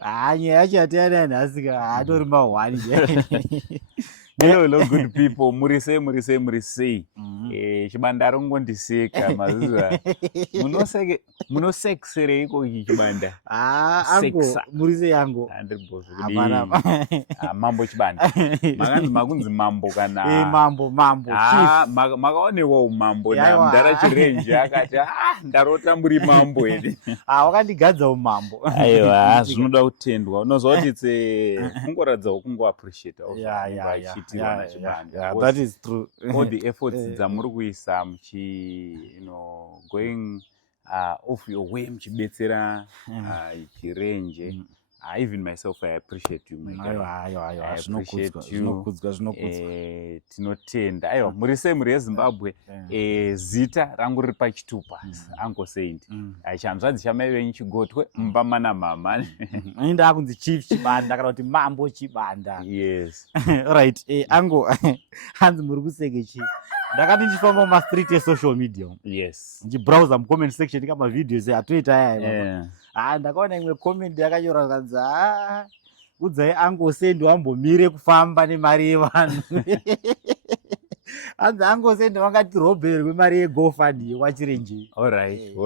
nyaya yacho yatiyana nhasika atori mahwani. Hello good people, murisei. Chibanda rongondiseka mazuva. Munosekserei iko chibanda? Ango murisei yango. Mambo chibanda. Makunzi mambo kana. Mambo. Makaonewa umambo na mdara chirenji akati ndarota muri mambo edi. Wakandigadza umambo. Aiwa, zvinoda kutendwa. Unozoti kungoradza kungo appreciate. Yeah, that is true. All the efforts dzamuri kuisa going off your way muchibetsera chirenje. Even myself, I appreciate you, my guy. I appreciate you. Tinotenda. Aiwa, muri Zimbabwe. Zita rangu riri pachitupa. Uncle Saint. Chanzvadzi chamai venyu chigotwe mbama namama. Inda kunzi chief chibanda kana kuti mambo chibanda. Yes. Right. Ango hanzi muri kuseke chi. Ndakati ndichifamba muma street social media. Yes. Ndibrowser mu comment section kama videos atoita yaya. Ndakaona imwe comment yakanyora kanzi udzai Uncle Saint wambomire kufamba nemari yevanhu. Hanzi Uncle Saint wakati roberwe mari yeGoFund wachirenje. All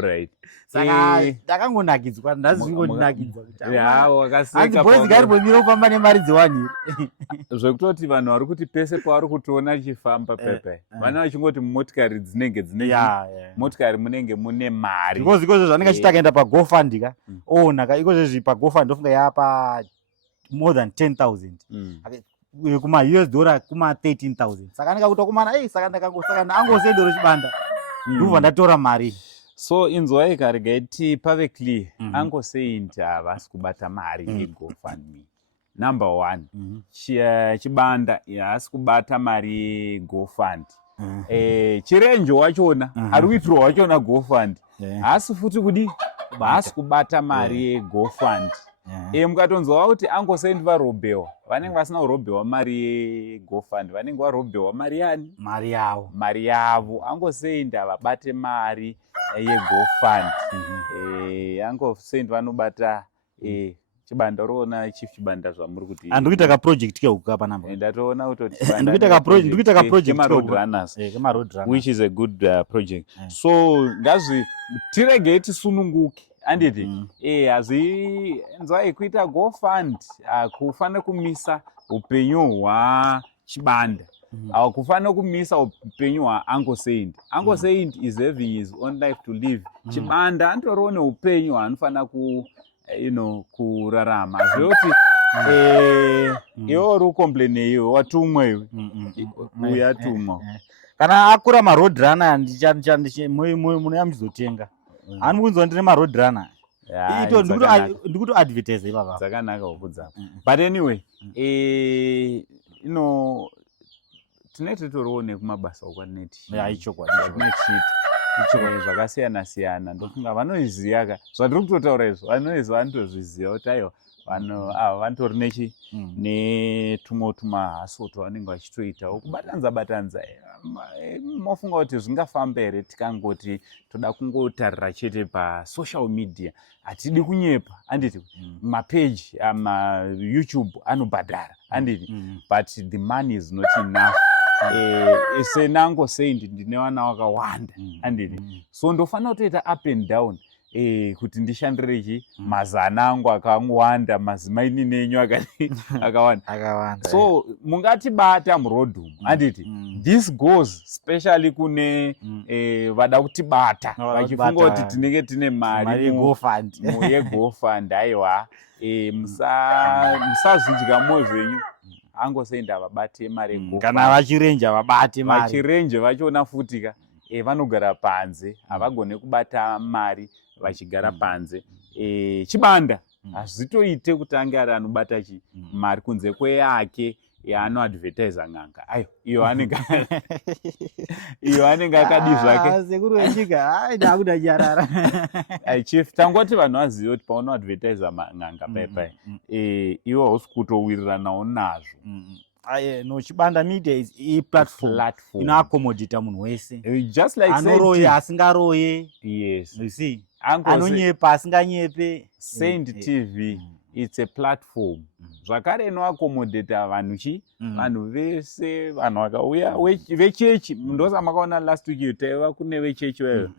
right. Saka ndakangonakidzwa ndazvingonakidza kuti wakaseka. Hanzi boys gari bomire kufamba nemari dzewani. Zvekutoti vanhu vari kuti pese pavari kutoona chifamba pepe. Vana vachingoti motikari dzinenge motikari munenge mune mari. Because iko zvanenge chitakaenda paGoFund ka. Naka iko zvezvi paGoFund ndofunga yapa more than 10,000. Kuma $US kuma 13,000. Saka ndikakuta kumana saka ndakangosaka Uncle Saint chibanda. Ndubva ndatora mari. So inzwai karigeti perfectly. Uncle Saint havasi kubata mari yeGoFundMe. Number one, chibanda haasi kubata mari yeGoFund. Chirenje wachona ari kuitirwa wachona GoFund. Haasi futi kudi haasi kubata mari yeGoFund. Mukatonzwa kuti Uncle Saint varobewa. Vanenge vasina kurobewa mari yeGoFund. Vanenge varobewa mari yani? Mari yavo. Uncle Saint havabate mari yeGoFund. Uncle Saint vanobata chibanda roona chief chibanda zvamuri kuti andikuita ka project kehuka panamba ndatoona kuti ndikuita ka project kema road runners which is a good project. So ngazvi tirege tisununguke anditi nzwai kuita GoFund kufanira kumisa upenyu hwa chibanda kufanira kumisa upenyu hwa Uncle Saint. Uncle Saint is having his own life to live. Chibanda antoriwo neupenyu hwaanofanira kurarama. Zvekuti iwe uri kukomplaine iwe watumwa iwe uyatumwa. Kana akura maroad runner munoyamchizotenga. Ani kunzwa ndine maroad runner. Ndikuto advertise ipapa. Dzakanaka ukudza. But anyway, tinenge titoriwo nekumabasa okwaneti. Ichokwadi. Zvakasiyana-siyana ndofunga vanoiziva ka zvandiri kutotaura izvo vanotozviziva kuti aiwa vanotori netumwe tumahaso twavanenge vachitoitawo kubatanza mofunga kuti zvingafamba here tikangoti toda kungotarira chete pasocial media. Hatidi kunyepa handiti mapeji YouTube anobhadhara handiti but the money is not enough. Senango Saint ndine vana vakawanda handiti so ndofanira kutoita up and down kuti ndishandire mazana angu akawanda mazimaini nenyu akawanda. So mungatibata murodhumu handiti this goes specially kune vada kutibata vachifunga kuti tinenge tine mari yeGoFund. Aiwa musazvidya mwoyo zvenyu. Uncle Saint havabate mari yeGoFund. Kana vachirenje havabate mari. Vachirenje vachona futika vanogara panze havagone kubata mari vachigara panze. Chibanda hazvitoite kuti ange ari anobata mari kunze kweyake yaanoadvertisa ng'anga. Iyo anenge akadi zvake. Sekuru wenyika ndakuda nyarara. Chief tangoti vanhu vazive kuti paunoadvertisa ng'anga paipai iwe hausi kutowiriranawo nazvo. No, Chibanda Media is a platform. Inoaccommodate munhu wese. Just like anoroye asingaroye. Yes. You see. Anonyepa asinganyepe. Saint TV it's a platform zvakare inoaccommodata vanhu vese vanhu vakauya vechechi ndosamakaona last week taiva kune vechechi vayo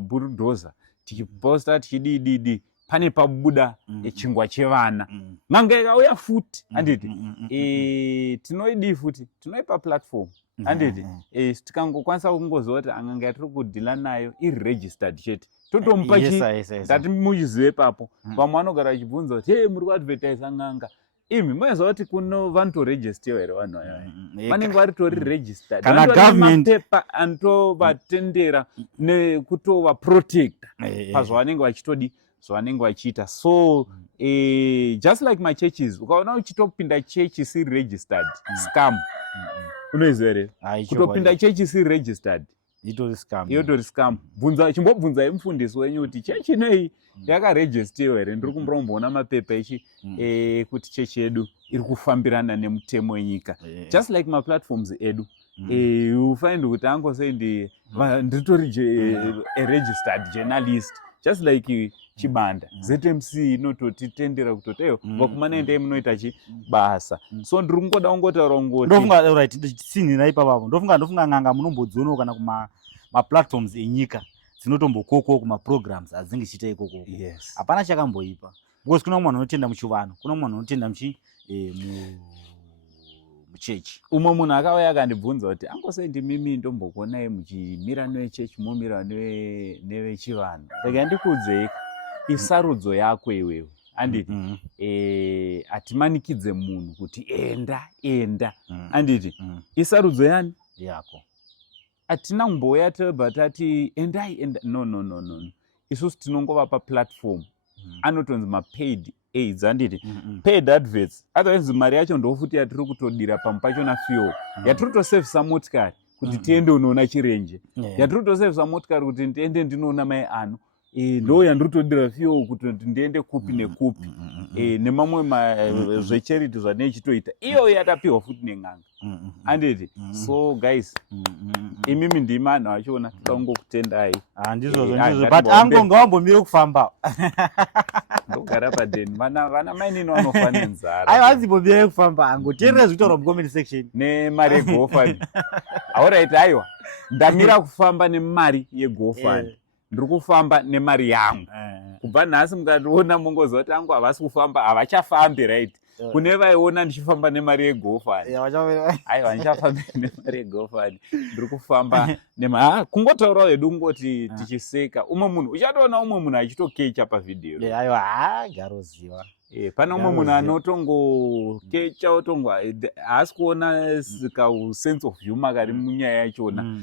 bulldozer tichiposta tichidididi pane pabuda chingwa chevana n'anga ikauya futi handiti tinoidii futi tinoipa platform handiti tikangokwanisa kungoziva kuti anganga yatiri kudhila nayo iri registered chete totomupa ngati muchizive papo vamwe vanogara vachibvunza kuti hey muri kuadvertisa n'anga imi maiziva kuti kuno vanotoregistiwa here vanhu aya vanenge varitori registered kana government mapepa anotovatendera nekutovaprotecta pazvavanenge vachitodi zvavanenge vachiita so just like machurches ukaona uchitopinda church isiri registered scam unoiziva here kutopinda church isiri registered iyotori scam chimbobvunzai mufundisi wenyu kuti chechi inei yakaregistiwa here ndiri kumboromboona mapepa echi kuti chechi yedu iri kufambirana nemutemo wenyika just like maplatforms edu you find kuti angosei ndiritori a registered journalist just like chibanda ZMC inototitendera kutoti eyo vakumana endei munoita basa so ndiri kungoda kungotaura ngoti ndofunga right sinira ipapo ndofunga n'anga munombodzionawo kana kumaplatforms enyika dzinotombokoko kumaprograms adzinge chiita ikoko hapana chakamboipa because kuna mwana unotenda muchivano kuna mwana unotenda muchechi umwe munhu akauya akandibvunza kuti angosei ndimimi ndombokuonai muchimira newechechi momira nevechivanhu rega ndikuudzei isarudzo yako iwewe handiti hatimanikidze munhu kuti enda handiti isarudzo yani yako hatina kumbouya tobva tati endai no isusu tinongovapa platform anotonzi mapaid aids handiti paid adverts otherwise mari yacho ndofuti yatiri kutodira pamwe pachona fuel yatiri kutosevhisa motikari kuti tiende unoona chirenje yatiri kutosevhisa motikari kuti ndiende ndinoona mai ano ndo yandiri kutodira fuel kuti ndiende kupi nekupi nemamwe zvecharity zvanei chitoita iyo yatapiwa futi nen'anga handiti so guys imimi ndimi anhu achiona toda kungokutendai handizvozvo but angonga wambomire kufamba ndogara padeni vana mainini vanofa nenzara aiwa hanzimbomire kufamba angoteerera zvitaurwa mucomment section nemari yegofani alright aiwa ndamira kufamba nemari yegofani ndiri kufamba nemari yangu kubva nhasi mukationa mongoziva kuti angu havasi kufamba havachafambi right kune vaiona ndichifamba nemari yegofani aiwa ndichafambi nemari yegofani ndiri kufamba kungotaurawo hedu kungoti tichiseka umwe munhu uchatoona umwe munhu achitokecha pavhidhiyo aiwa garoziva pana umwe munhu anotongokecha otongo haasi kuona kausense of humor kari munyaya yachona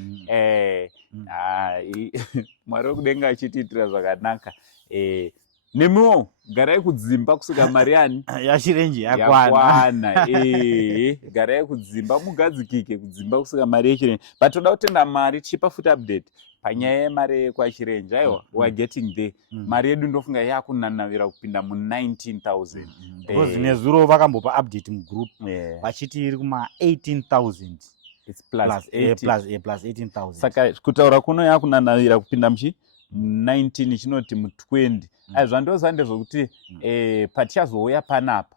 mwari wekudenga achitiitira zvakanaka nemiwo garai kudzimba kusvika mari yani yachirenji yakwana garai kudzimba mugadzikike kudzimba kusvika mari yechirenji but toda kutenda mari tichipa futi update panyaya yemari yekwachirenji aiwa we are getting there mari yedu ndofunga yakunanavira kupinda mu19,000 because nezuro vakambopa update mugroup vachiti iri kuma 18,000 it's plus 18,000 saka kutaura kuno yakunanavira kupinda mu19 chinoti mu20 zvandozva ndezvokuti patichazouya panapa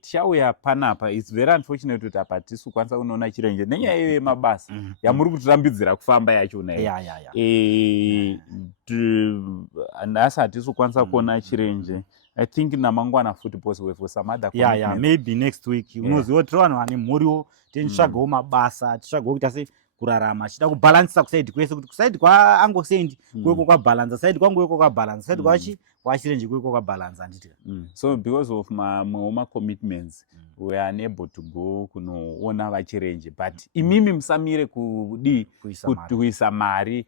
tichauya panapa it's very unfortunate kuti apa tisi kukwanisa kunoona chirenje nenyaya iyo yemabasa yamuri kutirambidzira kufamba yachona nhasi hatisi kukwanisa kuona chirenje I think namangwana futi possible for some other commitments. Maybe next week unoziva tiri vanhu vane mhuriwo titsvagawo mabasa titsvagawo kuita sei kurarama chida kubhalansisa kusaidi kwese kuti kusaidi kwaangosendi kuweko kwabhalanza saidi kwangu weko kwabhalanza saidi kwachirenje kuweko kwabhalanza handitika so because of mamwewo macommitments we are unable to go kunoona vachirenje but imimi musamire kuisa mari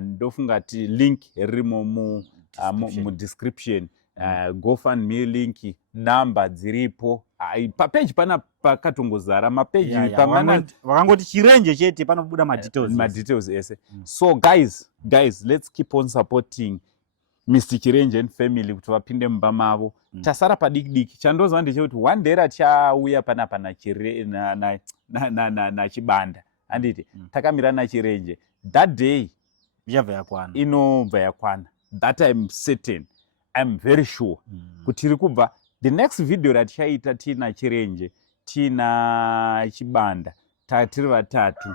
ndofunga ti link ririmo mudescription GoFundMe link namba dziripo papeji pana pakatongozara mapeji vakangoti chirenje chete panobuda madetails ese so guys let's keep on supporting Mr. Chirenje and family kuti vapinde mumba mavo tasara padiki chandoziva ndechekuti one day rachauya panapa nachibanda handiti takamira nachirenje that day ichabva yakwana inobva yakwana that I'm certain I'm very sure kuti tiri kubva the next video ratichaita tina Chirenje tina Chibanda tiri vatatu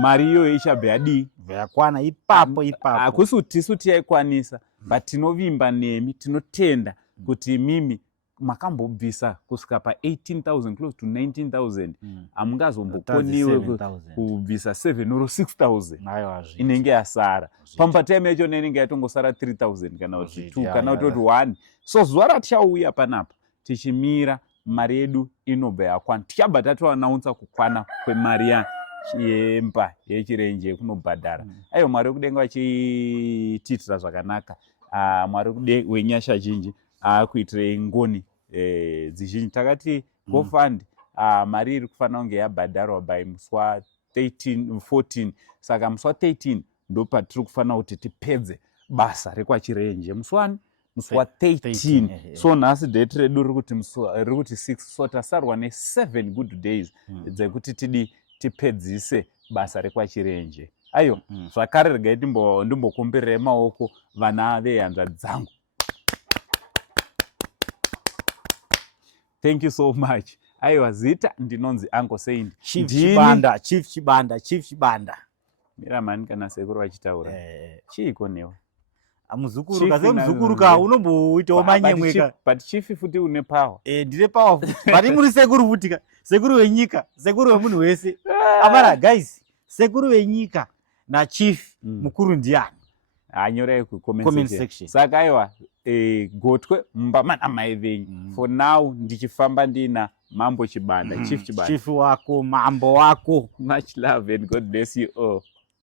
mari iyoyo ichabva yadii yakwana ipapo hakusi kuti tisu tiyaikwanisa but tinovimba nemi tinotenda kuti mimi makambobvisa kusvika pa 18,000 close to 19,000 hamungazombokoniwe kubvisa 7 or 6,000 inenge yasara pampatime yacho inenge yatongosara 3,000 kana kuti 2 kana kuti 1 so zuva ratichauya panapa tichimira mari yedu inobva yakwana tichabva tatoanaunsa kukwana kwemari yemba yechirenje yekunobhadhara aiwa mwari wekudenga vachitiitira zvakanaka mwari wenyasha zhinji akuitire ngoni dzizhinji takati GoFund mari iri kufanira kunge yabhadharwa by muswa 14 saka muswa 13 ndo patiri kufanira kuti tipedze basa rekwaChirenje muswa 13 so nhasi date redu riri kuti 6 so tasarwa ne7 good days dzekuti tipedzise basa rekwaChirenje aiyo zvakare regai ndimbokumbirire maoko vana vehanza dzangu. Thank you so much. Aiwa zita ndinonzi Uncle Saint. Chief Chibanda. Mira mani kana sekuru vachitaura. Chiiko newe. Muzukuru kaze muzukuru ka unomboitawo manyemweka. But chief futi une power. Ndine power futi. Bari muri sekuru futi ka. Sekuru wenyika, sekuru wemunhu wese. Amara guys, sekuru wenyika na chief mukuru ndiani? Anyorai comment section. Saka aiwa gotwe mbamana mai venyu. For now ndichifamba ndina Mambo Chibanda, Chief Chibanda. Chief wako, mambo wako. Much love and God bless you all.